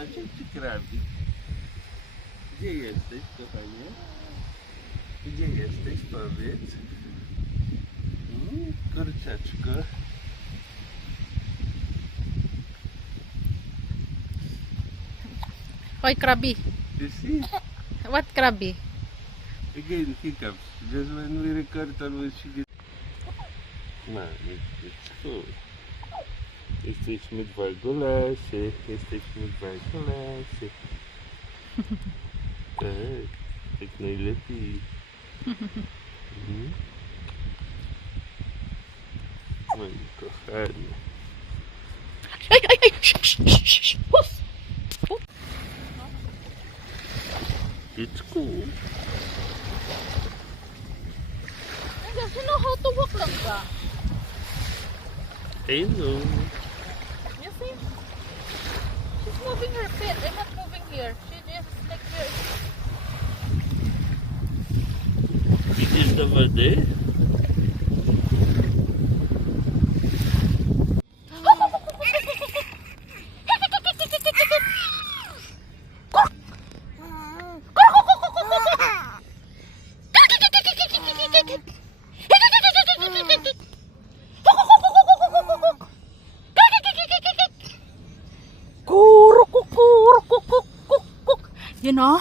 Cześć, krabi. Gdzie jesteś, kochanie? Gdzie jesteś, powiedz? Kurczaczko. Hoy, Krabi. You see? What Krabi? Again, hiccups. Just when we record always she gets... No, it's cool. Jesteśmy dwaj golesy. Jesteśmy dwaj golesy. Tak najlepiej. Moi kochani. Ay, ay, ay! Shh, shh, shh, shh. Puf. It's cool. Ay, you know how to walk lang ba? Hello. You see? She's moving her feet. I'm not moving here. She just like here. Widzisz do wody? You know?